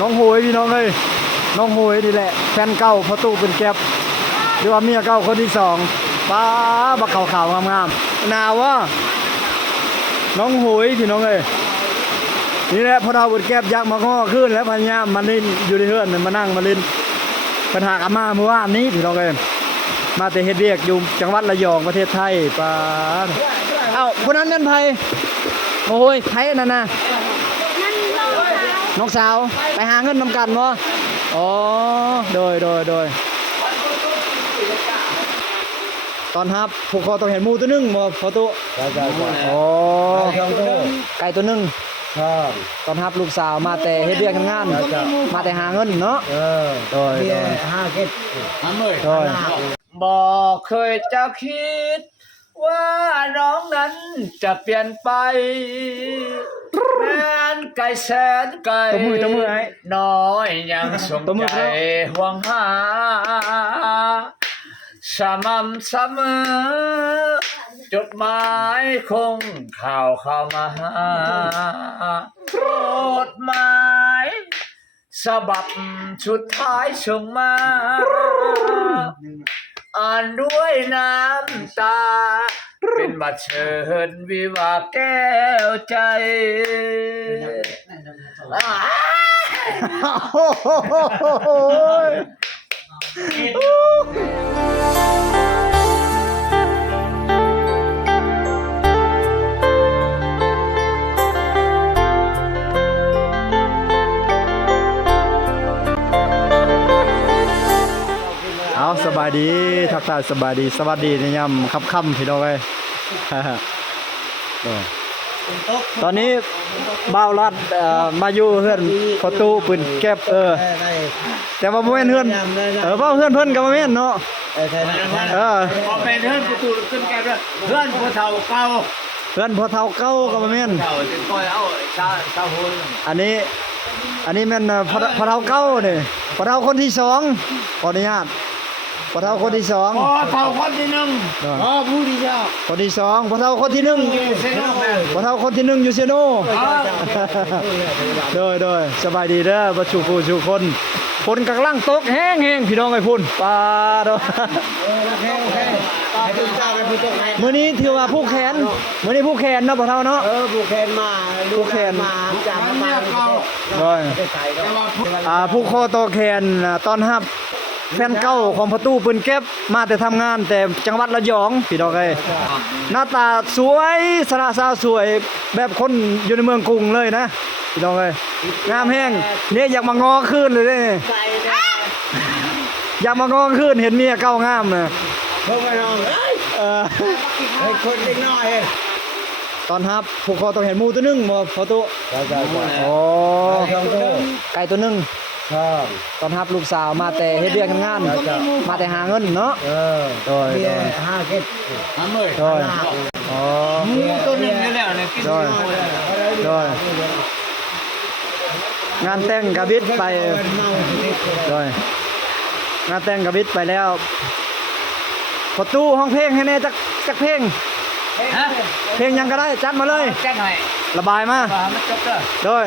น้องโหยพี่น้องเอ้ยน้องโหยนี่แหละแฟนเก่าพอตู้เป็นแก๊ปหรือว่าเมียเก่าคนที่สองป้าบักขาวๆงามๆนาวว่าน้องโหยพี่น้องเอ้ยนี่แหละพอเราบุญแก๊บยักษ์มาง้อขึ้นแล้วพันยามมันลินอยู่ในเฮือนมานั่งมาลินปัญหากับมาเมื่อวานนี้พี่น้องเอ้ยมาแต่เฮ็ดเวียกอยู่จังหวัดระยองประเทศไทยป้าเอ้าคนนั้นนั่นไผโอ้ยไผนั่นน่ะน้องสาวไปหาเงินนำกันบ่อ๋อโดยตอนครับผูกคอต้องเห็นหมูตัวนึงบ่พอตัวใช่อ๋อไก่ตัวนึงตอนครับลูกสาวมาแต่เฮ็ดเวียกทำงานมาแต่หาเงินเนาะโดย5 7โดยบอกเคยจะคิดว่าน้องนั้นจะเปลี่ยนไปแม้นไกลแสนไกลตบมือไอ้น้อยยังสงใจห่วงหาสม่ำเสมอจดหมายคงข่าวเข้ามาหาจดหมายฉบับสุดท้ายส่งมาอ่านด้วยน้ำตาเป็นบัตรเชิญวิวาแก้วใจเอาสบายดีทักทายสบายดีสวัสดีในยามค่ำๆพี่น้องเอ้ยตอนนี้บ่าวรัดมาอยู่เฮือนประตูปืนแก๊บแต่ว่าบ่แม่นเฮือนว่าเฮือนเพิ่นก็บ่แม่นเนาะพอเป็นเฮือนประตูขึ้นแก้วเฮือนพ่อเฒ่าเก่าเฮือนพ่อเฒ่าเก่าก็บ่แม่นเฒ่าสิคอยเอาชาโหนอันนี้แม่นพ่อเฒ่าเก่านี่พ่อเฒ่าคนที่2ขออนุญาตพ่อเฒ่าคนที่2พ่อเฒ่าคนที่1ผู้ที่เจ้าคนที่2พ่อเฒ่าคนที่1พ่อเฒ่าคนที่1อยู่เซโนโดยสบายดีเด้อบ่ชูผู้ชูคนฝนกำลังตกแห้งๆพี่น้องไอ้พุ่นปลาเด้อมื้อนี้ถือว่าผู้แขนมื้อนี้ผู้แขนเนาะพ่อเฒ่าเนาะผู้แขนมาผู้แขนจากมาโดยผู้คอต่อแขนตอนรับแฟนเก่าของประตูปืนแก๊ปมาแต่ทำงานแต่จังหวัดระยองพี่น้องเอ้ยหน้าตาสวยสระสาวสวยแบบคนอยู่ในเมืองกรุงเลยนะพี่น้องเอ้ยงามแห้งเนี่ยอยากมางอขึ้นเลยเนี่ยอยากมางอขึ้นเห็นเมียเก่างามเลยพวกน้องให้คนเล็กน้อยตอนครับผูกคอต้องเห็นหมูตัวนึงบ่พอตัวอ๋อไก่ตัวนึงตอนรับลูกสาวมาแต่เฮ็ดเวียกทำงานมาแต่หาเงินเนาะโดย5 7โดยอ๋อตัวนึงนี่แหละเนี่ยกินโดยงานแต่งกะบิดไปโดยงานแต่งกะบิดไปแล้วประตูห้องเพลงให้แน่จักเพลงเพลงยังก็ได้จัดมาเลยแจ้งให้ระบายมาโดย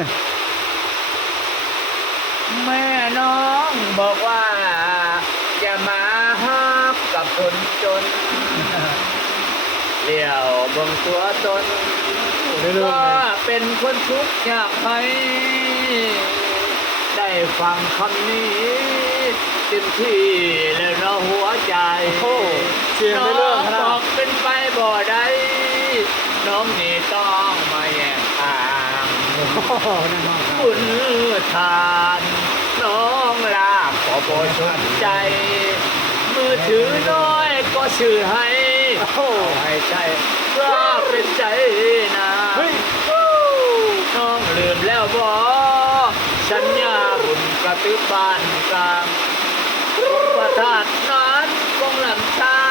แม่น้องบอกว่าอย่ามาฮับกับคนจนเลี้ยวบงตัวตนว่าเป็นคนทุกข์ยากไปได้ฟังคำนี้เต็มที่แล้วเนาะหัวใจน้องบอกเป็นไปบ่ได้น้องนี่ต้องมาแยกทางคุณทานน้องลาขอโปรดสนใจมือถือน้อยก็ชื่อให้ให้ใจว่าเป็นใจนะน้องลืมแล้วบ่สัญญาบุญกระตือบ้านกลางประทานนั้นคงลำทา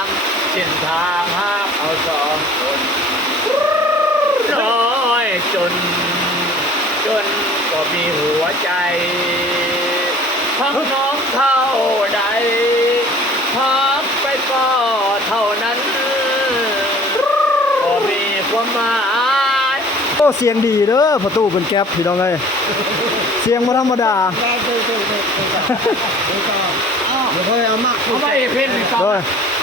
งเส้นทางหากเอา2 คนน้อยจนก็มีหัวใจทั้งน้องเท่าใดพักไปก็เท่านั้นก็มีความหมาย โอ้เสียงดีเด้อประตูเป็นแก๊ปพี่น้องเอ้ย เสียงบ่ธรรมดา แม่ตื่นตื่นตื่นตื่นเดี๋ยวค่อยเอามาก เอาไปเพลงหนึ่งก่อน โดย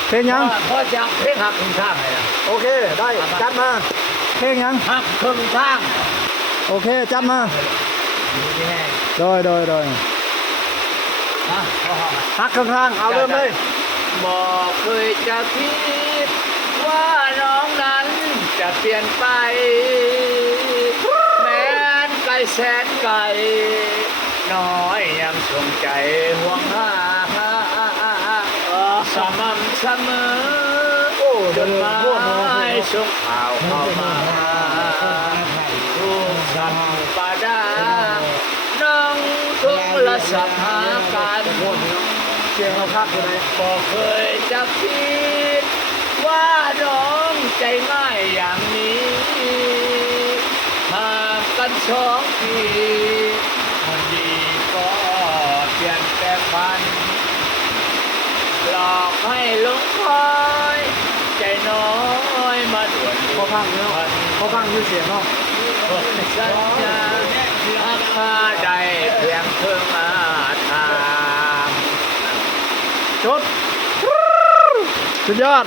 เพลงยัง พอจะเพลงหักครึ่งทางเลยนะ โอเคได้จัดมาเพลงยัง หักครึ่งทาง โอเคจัดมา นี่แน่ โดย นะพอหัก ฮักข้างๆเอาเริ่มเลย บอกเคยจะคิดว่าน้องนั้นจะเปลี่ยนไป แม้นไกลแสนไกล น้อยยังสงใจห่วงหาสม่ำเสมอจดหมายส่งข่าวเข้ามาทุกสัปดาห์น้องทุกละสัปหาการหุ่น เสียงเราคักอยู่ไหน บอกเคยจะคิดว่าน้องใจง่ายอย่างนี้ห่างกัน2 ปีคนดีก็เปลี่ยนแปลงพันหลอกให้หลงคอยใจน้อยมาด่วน พอฟังเนาะพอฟังอยู่เสียงเนาะ คนสัญญาอาคาได้เพียงเพิ่งอาทาง จดสุดยอด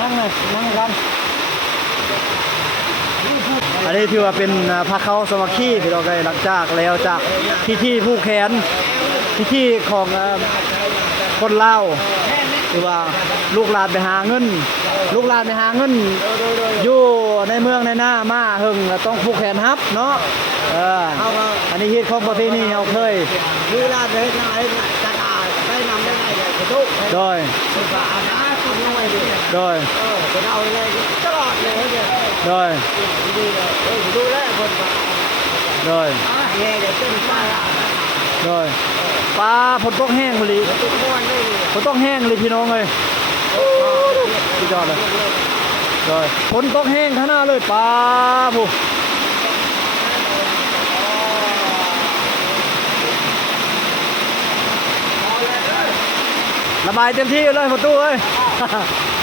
นั่งเลยนั่งกันอันนี้ถือว่าเป็นพระเขาสมัคคีที่เราได้หลังจากแล้วจากพิธีผู้แขนพิธีของคนลาวคือว่าลูกหลานไปหาเงิน ลูกหลานไปหาเงินอยู่ในเมืองในหน้ามาหึงแล้วต้องผูกแขนฮับเนาะอันนี้ฮิตของประเพณีเราเคย เวลาเดินไหนจะได้นำได้ไงเนี่ยจะทุก โดย สุภาพนะคุณน้อยดิ โดย จะเอาเลยตลอดเลยเนี่ย โดย ดีเลยดูแลคนมา โดย แย่เดี๋ยวเป็นป้าละ โดยปลาฝนตกแห้งเลย ทุกม้วนนี่ ฝนตกแห้งเลยพี่น้องเลยสุดยอดเลยโดยฝนตกแห้งข้างหน้าเลยปลาผู้ระบายเต็มที่เลยประตูเอ้ย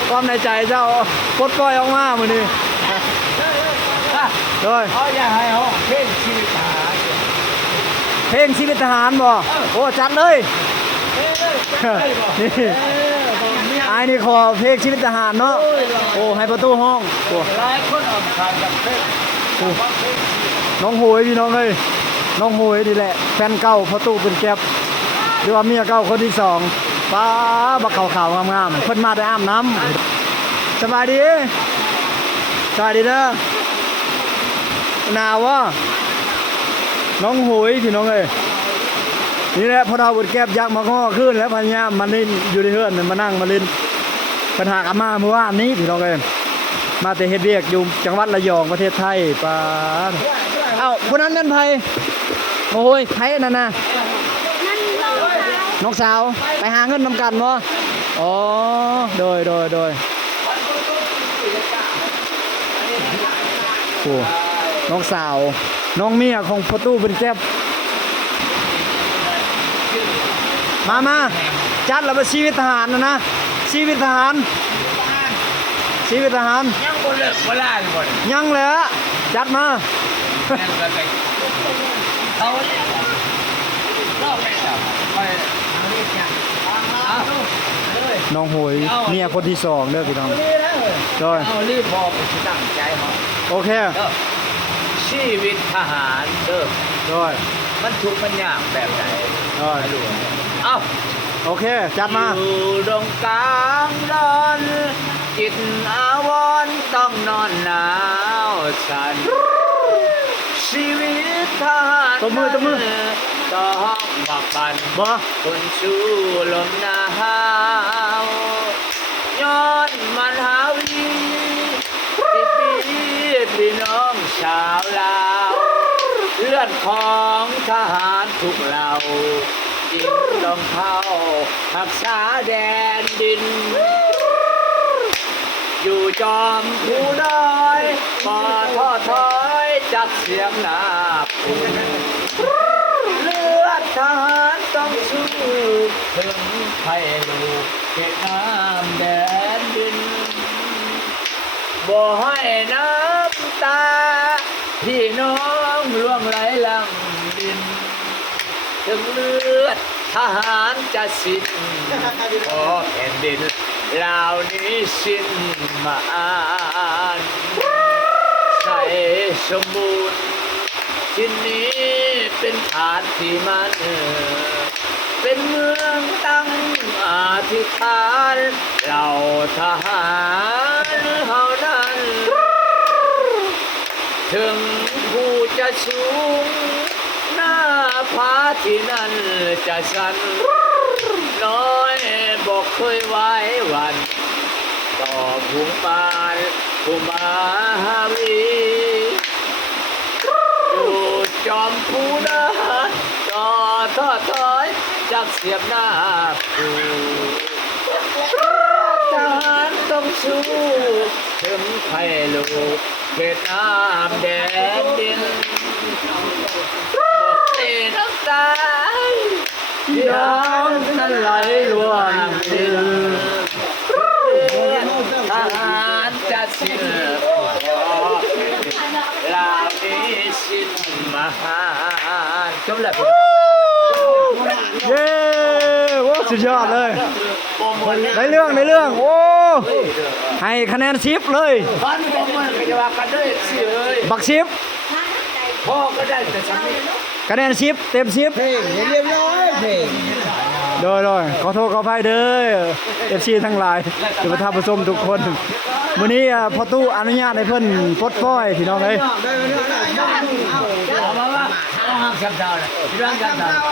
ความในใจเจ้าปลดปล่อยออกมามื้อนี้โดย เขาอยากให้ห้องเพลงชีวิตหา เพลงชีวิตทหารบ่โอ้จัดเลย นี่ไอ้นี่ขอเพลงชีวิตทหารเนาะโอ้ให้ประตูห้องโอ้ หลายคนออกทางกับเพลง น้องโหยพี่น้องเอ้ยน้องโหยนี่แหละแฟนเก่าประตูเป็นแก๊บหรือว่าเมียเก่าคนที่สองป้าบักขาวๆงามๆเพิ่นมาได้อาบน้ำสบายดีสบายดีเด้อหนาววะน้องโหยพี่น้องเอ้ยนี่แหละพอเราบนแก๊บยักษ์มาง้อขึ้นแล้วพญามมาลินอยู่ในเฮือนมานั่งมาลินปัญหากับมาเมื่อวานนี้พี่น้องเอ้ยมาแต่เฮ็ดเวียกอยู่จังหวัดระยองประเทศไทยป้าเอ้าคนนั้นนั่นไผโอ้ยไผนั่นน่ะน้องสาวไปหาเงินนำกันบ่อ๋อโดยโอ้น้องสาวน้องเมียของประตูเป็นแก๊บมาจัดแล้วมาชีวิตทหารนะชีวิตทหารชีวิตทหาร ยังบนเลิกเวลาเลยบน ยังเลยจัดมา ยังกันไปเขาเนี่ยก็ไปทำไป น้องโหยเมียคนที่สองเด้อพี่น้องจอย เอารีบพอไปตั้งใจเขา โอเค ชีวิตทหารเด้อ จอย มันทุกข์มันยากแบบไหน จอย ไม่รู้เอ้า โอเคจัดมา อยู่ตรงกลางดอนจิตอาวรณ์ต้องนอนหนาวสั่นชีวิตทหาร ตบมือ ต้องหวักบัน บ่ คนสู้ลมหนาวย้อนมันหาวีพี่น้องชาวลาวเลือดของทหารทุกเหล่ายิ่งต้องเข้ารักษาแดนดิน อยู่จอมผู้น้อยมาทอดถอยจากเสียงหนาปูเลือดทหารต้องสู้ถึงไทยลูกเขตน้ำแดนดินบ่ให้น้ องไหลหลังดินถึงเลือดทหารจะสิ้นขอแผ่นดินลาวนี้สิ้นมาอ่านใส่สมบูรณ์ที่นี้เป็นฐานที่มันเป็นเมืองตั้งอธิษฐานเราทหารเฮานั้นถึงผู้จะสูงหน้าผาที่นั่นจะสั่นน้อยบอกเคยไว้วัน ต่อภูมิบาลภูมาหาวีอยู่จอมพูนะต่อทอดถอยจากเสียบหน้าผูทหารต้องสู้ถึงไทยลูกเวียดนามแดนดินบอกเอ็น้ำตาย้ำนั้นไหลล่วงดินทหารจะสิ้นลาวนี้สิ้นมหาจบแล้ว เย้โอ้สุดยอดเลยในเรื่องโอ้ให้คะแนน10เลย บ้านผมมันก็จะว่ากันด้วยสิเอ้ย บัก10 พ่อก็ได้แต่ฉันไม่ คะแนน10เต็ม10 เพลงเรียบร้อยเพลง โดยขอโทษขออภัยเด้อ FC ทั้งหลายที่มาทำผสมทุกคนมื้อนี้พ่อตู้อนุญาตให้เพิ่นปลดปล่อยพี่น้องเอ้ย ได้ไหมเนี่ยเอา เอามาว่าเอาห้ามจำดาวเลยพี่ร้านจำดาว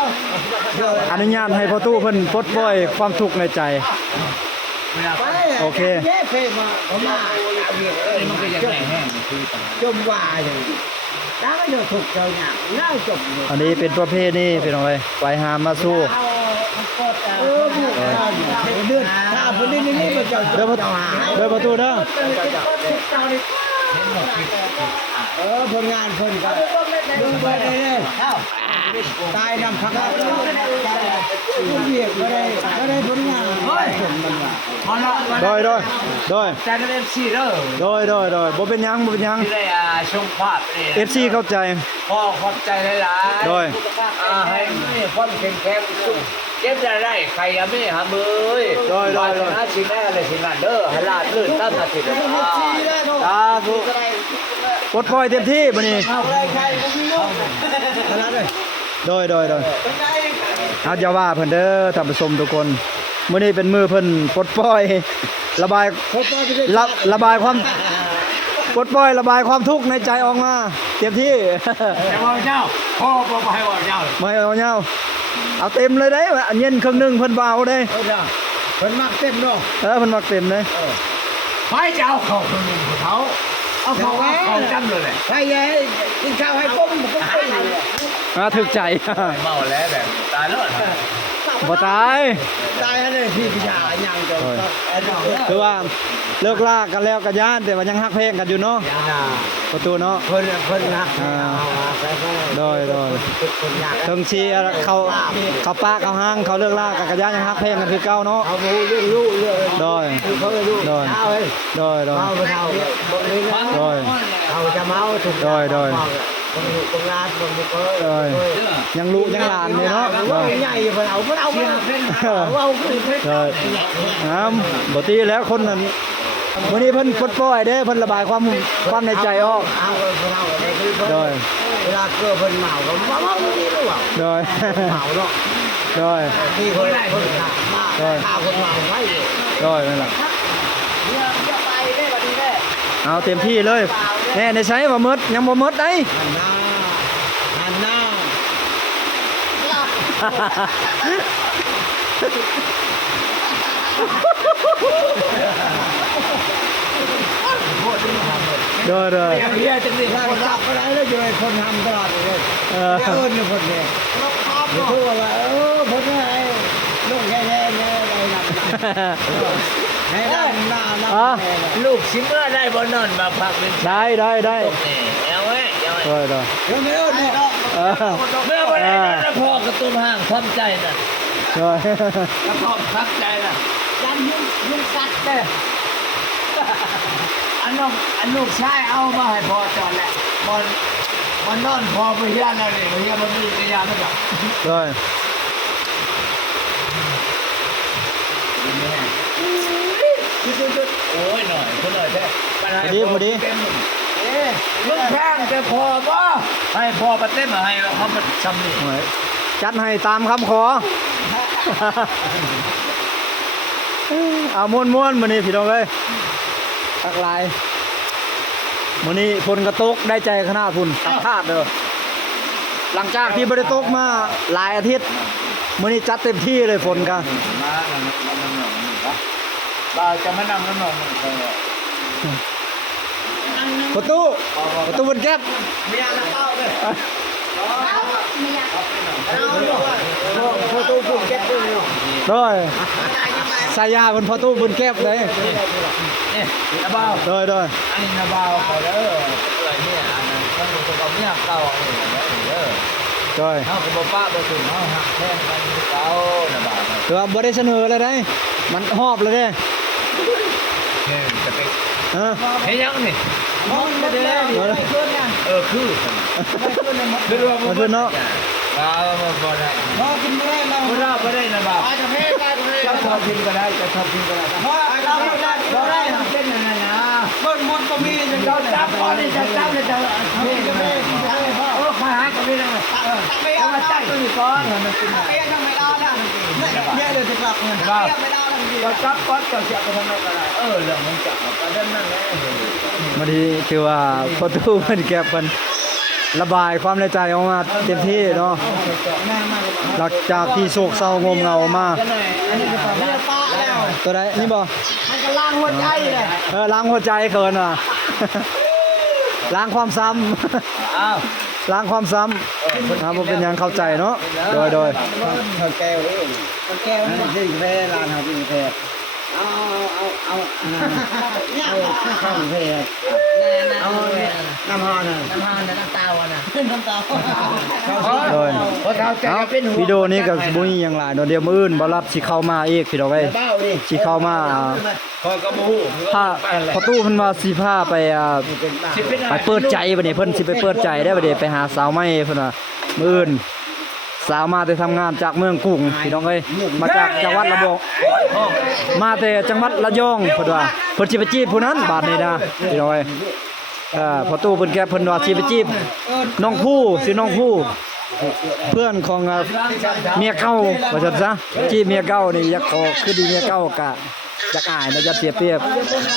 อนุญาตให้พ่อตู้เพิ่นปลดปล่อยความทุกข์ในใจ โอเค เพลงมาผมมาเบียดเอ้ย มันก็ยังแห้งคือ จมว่าอย่างถ้าก็จะถูกเจ้าเนี่ยน่าจมเลย อันนี้เป็นประเภทนี้พี่น้องเอ้ยไปหามาสู้ เดือดถ้าคนนี้นี่มันจะ เดินประตูเด้อ ผลงานคนก็ดูไปเลยตายนำพักเบียดก็ได้ผลงานจมมันว่า พอละ โดย ใจกันเอฟซีเด้อ บ่เป็นหยังที่ได้ชมภาพนี่ FC เข้าใจ พ่อขอบใจหลายๆ โดย ให้มีความแข็งแกร่งสู้เก็บได้ใครยังไม่หามือนะสิ่งแรกอะไรสิ่งนั้นเด้อให้ลาดลื่นตั้งแต่ที สาธุปลดปล่อยเต็มที่มื้อนี้ โดยเอาอย่าว่าเพิ่นเด้อท่านผู้ชมทุกคนมื้อนี้เป็นมื้อเพิ่นปลดปล่อย ระบายระบายความปลดปล่อยระบายความทุกข์ในใจออกมาเต็มที่ แต่ว่าเจ้าพ่อบอกให้ว่าเจ้า ไม่เอาเงาเอาเต็มเลยได้อันเย็นครึ่งหนึงเพิ่นเบาเด้ เพิ่นมักเต็มเนาะ เพิ่นมักเต็มเลย ไปเจ้าเขาคนหนึ่งเขาเอาเขาจำเลยแหละ ไปยัยกินข้าวให้ก้มก็ไป ถึกใจ เมาแล้วแบบตายแล้ว บ่ตาย ตายเลยพี่พิชายังจะ คือว่าเลิกลากันแล้วกับย่านแต่ว่ายังฮักเพลงกันอยู่เนาะประตูเนาะ เพิ่นนะโดย คนยาก ถึงชีเขาป้าเขาห้างเขาเลิกลากันกับย่านยังฮักเพลงกันคือเก่าเนาะ เอาเรื่องลูกเรื่อง โดย เขาเลยลูกเอาเฮ้ย โดย เอาไปเอาบ่เลยนะ โดย เอาจะเมาถูกตรงร้านตรงบุกเอ้ย ยังลูกยังหลานเลยเนาะ ว่าใหญ่เพิ่นเอาเอาคือเพิ่น โดยบ่ตีแล้วคนนั้นวันนี้เพิ่นปลดปล่อยเด้เพิ่นระบายความในใจออก เอาเพิ่นเอาคือเพิ่น โดย เวลาเกิดเพิ่นเมาก็เมาดีหรือเปล่า โดย เมาเนาะ โดย ที่เพิ่นมาข้าวคนเมาไว้ โดยนั่นแหละเอาเต็มที่เลยแน่ในใช้บ่หมดยังบ่หมดได้ หันหน้า โดย เรียกจังสิคนรับก็ได้แล้วอยู่ในคนทำตลอดเลยเอิ้นคนเนี่ยพูดว่าคนไหนลูกแค่ๆเนี่ยอะไรหนักให้ด้านหน้า ลูกชิมก็ได้บนนอนมาพักเป็น ได้ เอาไว้ โดย เดี๋ยวไม่เอิ้นเนี่ย เมื่อวันนี้นะพ่อกระตุ้นห้างทำใจน่ะ โดย กระเพาะพักใจน่ะยันยุ่งสัตว์เลยอันลูกชายเอามาให้พ่อจอดแหละบอล มันนอนพอไปเฮียนั่นนี่เฮียมันมีสัญญาณนะครับ เลย โอ้ยหน่อยคนหน่อยแท้ พอดี มึงแพงแต่พอป่ะให้พอมาเต้นมาให้เขามาทำนี่ จัดให้ตามคำขอ เอาม้วนๆมื้อนี้พี่น้องเอ้ยทักหลายมื้อนี้ฝนกระตกได้ใจขนาดพุ่นตักพาดเด้อหลังจากที่บ่ได้ตกมาหลายอาทิตย์มื้อนี้จัดเต็มที่เลยฝนกัน มาน้ำหนองนี่ปะเราจะมานั่งน้ำหนองมันเลย ประตูบนแก๊บ มีอะไรเล่าเลย ประตูบนแก๊บด้วยสายยาบนประตูบนแก๊บเลย นี่นาบ่าว ด้วย อันนี้นาบ่าวเขาเด้อเนี่ยอันนั้นเขาเป็นคนเนี่ยเก่าเด้อ ด้วย เขาก็บ่ป้าบ่ถึงเขาหักแทงกันเก่านาบ่าว คือว่าบ่ได้เสนอเลยได้มันหอบเลยเด้ เนี่ยจะไป เออ เฮ้ยยังนี่ มองไม่ได้ไม่ขึ้นนะ คือ ไม่ขึ้นเลยมั้ง คือว่า มันคือเนาะ บ่ได้ พอกินไม่ได้เรา บ่ได้นาบ่าว อาจจะเพ่ได้ก็ได้ จะชอบกินก็ได้จะชอบกินก็ได้ เพราะเราไม่ได้เราได้เส้นนั่นนะมันก็มีจะเราจับก่อนจะจับจะจะเพ่จะเพ่จะเพ่พ่อ โอ้มาหาก็ไม่ได้ ไม่เอามาจับตัวนี้ก่อนมันกินไม่ยังไม่เอาแล้วเนี่ยเดี๋ยวจะกลับเงินไม่เอาแล้ว ก็จับก้อนก็เสียไปทำไมก็ได้เรื่องมันจับก็เรื่องนั้นแหละ มาดีคือว่าประตูมันแก๊บมันระบายความในใจออกมาเต็มที่เนาะหลังจากที่โศกเศร้างมเงามา อันนี้ก็ตอบไม่ป้าแล้ว ตัวใดนี่บ่ มันก็ล้างหัวใจเลย ล้างหัวใจเกินว่ะ ล้างความซ้ำ อ้าว ล้างความซ้ำนะบ่เป็นหยังเข้าใจเนาะโดย เขาแก้วเองเขาแก้วนี่สิแพ้ร้านเขาสิแพ้เอาข้าวแพ้เอาน้ำฮอนน้ำตาลน่ะน้ำตาล โดย พอเท้าใจ เอ้า เป็นหัว วิดีโอนี้ก็บ่มีหยังหลายเนาะเดี๋ยวมื้ออื่นบ่รับสิเข้ามาอีกพี่น้องเอ้ย เบ้าดิ สิเข้ามา พอกระมู ถ้าพอตู้เพิ่นว่าสิพาไปไปเปิดใจบัดนี้เพิ่นสิไปเปิดใจได้บัดนี้ไปหาสาวใหม่เพิ่นว่ามื้ออื่นสาวมาแต่ทำงานจากเมืองกรุงพี่น้องเอ้ยมาจากจังหวัดระยองมาแต่จังหวัดระยองเพิ่นว่าเพิ่นสิไปจีบผู้นั้นบาดนี้นะพี่น้องเอ้ยพอตู้เพิ่นแกเพิ่นว่าสิไปจีบน้องผู้ชื่อน้องผู้เพื่อนของเมียเก่าว่าซั่นซะจีบเมียเก่านี่อยากขอคือดีเมียเก่ากะอยากอายนะจะเสียเปรียบ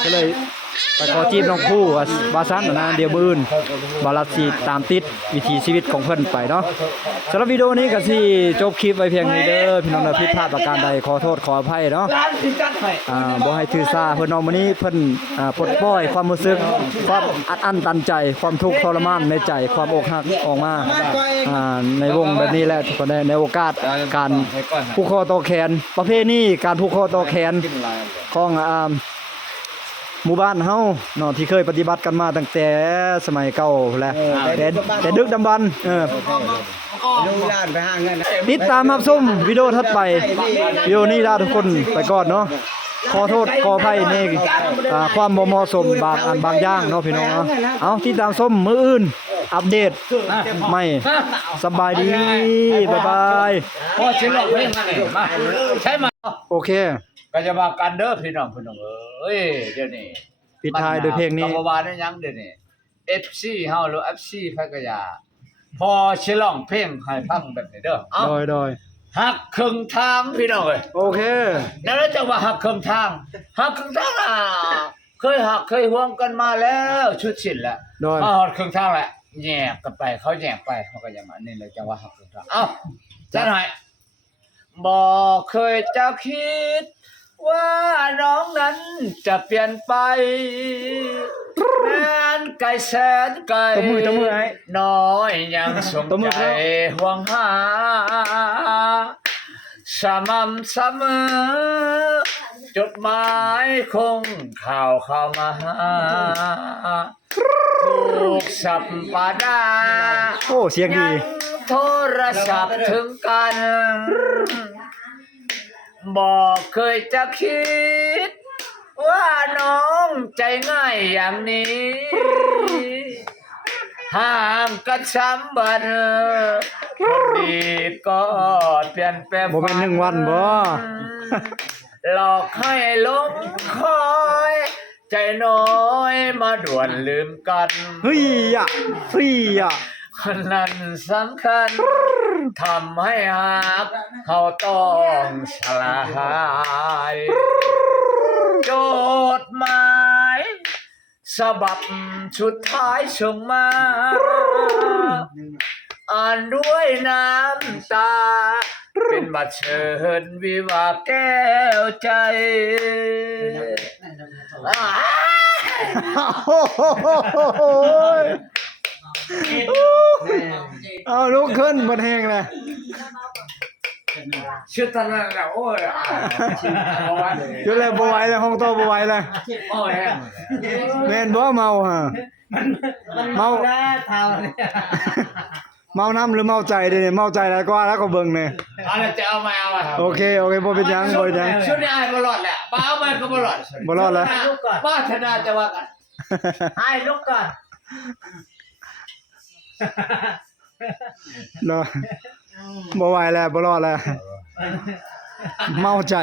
ก็เลยไปขอจีบน้องผู้ว่าซั่นนะเดี๋ยวมื้ออื่นบ่รับสิตามติดวิถีชีวิตของเพิ่นไปเนาะสำหรับวิดีโอนี้ก็สิจบคลิปไว้เพียงนี้เด้อพี่น้องผิดพลาดประการใดขอโทษขออภัยเนาะ ร้านสิจัดให้ บ่ให้ถือสาเพิ่นน้องมื้อนี้เพิ่นปลดปล่อยความรู้สึกความอัดอั้นตันใจความทุกข์ทรมานในใจความอกหักออกมาในวงแบบนี้แหละทุกคนในโอกาสการผูกคอต่อแขนประเภทนี้การผูกคอต่อแขนของหมู่บ้านเฮาเนาะที่เคยปฏิบัติกันมาตั้งแต่สมัยเก่าแหละแต่ดึกดำบรรพ์ดูร้านไปหาเงิน ติดตามรับชมวิดีโอถัดไปวิดีโอนี้ลาทุกคนไปก่อนเนาะขอโทษขออภัยในความบ่เหมาะสมบางอย่างเนาะพี่น้องเนาะเอาติดตามชมมื้ออื่นอัปเดตใหม่สบายดีบ๊ายบาย พอชิลล์เพลงอะไรมาใช่มา โอเค ก็จะมากันเด้อพี่น้องเอ้ยเดี๋ยวนี้ ปิดท้ายด้วยเพลงนี้ กบวาได้ยังเดี๋ยวนี้ FC เฮาหรือ FC พักยาพอชิลล์เพลงให้ฟังแบบนี้เด้อเอา โดย หักครึ่งทางพี่น้องเอ้ย โอเค แล้วจะว่าหักครึ่งทางหักครึ่งทางเคยหักเคยห่วงกันมาแล้วชุดสิ้นแล้ว โดย มาหอดครึ่งทางแหละแยกกันไปเขาแยกไปเขาก็อย่างนั้นนี่เลยจังว่าหักครึ่งทางเอ้าจัดให้บ่เคยจะคิดว่าน้องนั้นจะเปลี่ยนไปแม้นไกลแสนไกล ตบมือไอ้ น้อยยังสง ตบมือ ใจ ครับ ห่วงหาสม่ำเสมอจดหมายคงข่าวเข้ามาหาถูกสับปะดา โอ้เสียงดี ยังโทรศัพท์ถึงกันบอกเคยจะคิด ว่าน้องใจง่ายอย่างนี้ ห่างกัน3 วันคนดีก็เปลี่ยนแปลง บ่แม่น1 วันบ่ หลอกให้หลงคอย ใจน้อยมาด่วนลืมกัน เฮ้ยอ่ะเฮ้ยอ่ะ คนนั้นสำคัญทำให้หักเขาต้องสลายจดหมายฉบับสุดท้ายส่งมา อ่านด้วยน้ำตา เป็นบัตรเชิญวิวาห์แก้วใจ โอ้โหเอาลุกขึ้นบนแหงเลย ชื่อตอนนั้นแหละโอ้ยเอาไว้เลย อยู่เลยบ่ไหวเลยห้องโตบ่ไหวเลย โอ้ย แม่นบ่เมาฮะเมา หน้าเท่าเนี่ย เมาน้ำหรือเมาใจเด้เนี่ยเมาใจแล้วก็แล้วก็เบิ่งเนี่ย เอาละจะเอามาเอามา โอเคบ่เป็นหยังบ่เป็นหยัง ชุดนี้อายบอลอดแหละบ้าเอามาก็บอลอด บ่รอดแล้ว ป้าธนาจะว่ากัน ให้ลุกก่อน เนาะบ่ไหวแล้วบ่รอดแล้วเมาใจ